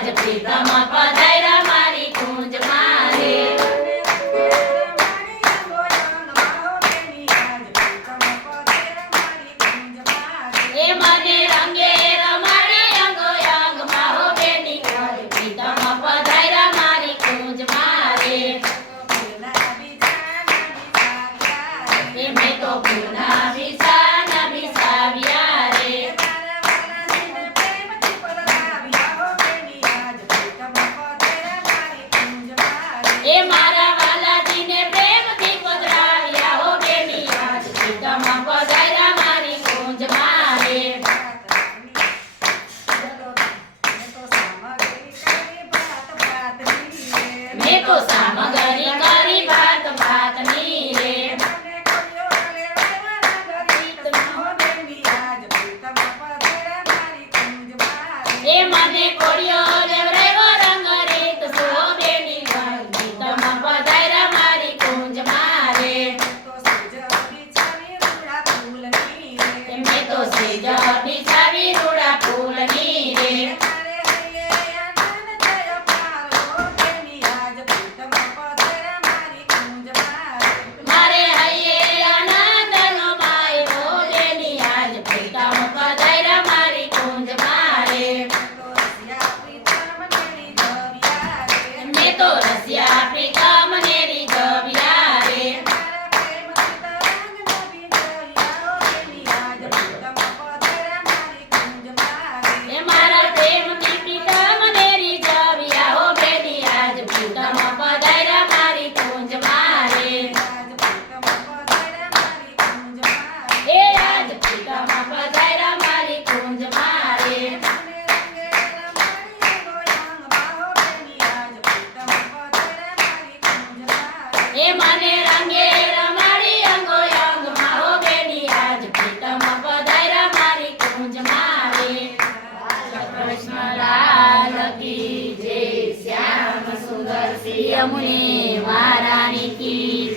આજ પ્રીતમ પધાર્યા મારી કુંજ મારે એ મને રંગે રમાડી અંગો અંગમાં હો બેની આજ પ્રીતમ પધાર્યા મારી કુંજ મારે એ મેં તો પૂના વિસાવ્યા રે એ મારા વાલાજીને પ્રેમથી પધરાવ્યા હો બેની આજ પ્રીતમ પધાર્યા મારી કુંજ મારે મેં તો સામગરી કરી ભાત ભાતની રે એ મને કોળિયો લેવરેવો રંગ રીત સો બેની આજ પ્રીતમ પધાર્યા મારી કુંજ મારે મેં તો સેજ બિછાવી રૂડા ફૂલની રે મારે હૈયે આનંદનો માયરો બેની આજ પ્રીતમ પધાર્યા મારી કુંજ મારે મેં તો રસિયા પ્રીતમ નેરી જવ્યા રે એ મારા પ્રેમથી પ્રીતમ નેરી જવ્યા હો બેની આજ પ્રીતમ પધાર્યા મારી કુંજ મારે એ આજ પ્રીતમ પધાર્યા મારી કુંજ મારે એ મને રંગે રમાડી અંગો અંગમાં હો બેની આજ પ્રીતમ પધાર્યા મારી કુંજ મારે કૃષ્ણ લાલ કી જય શ્યામ સુંદર સિંહ મુનિ મહારાણી કી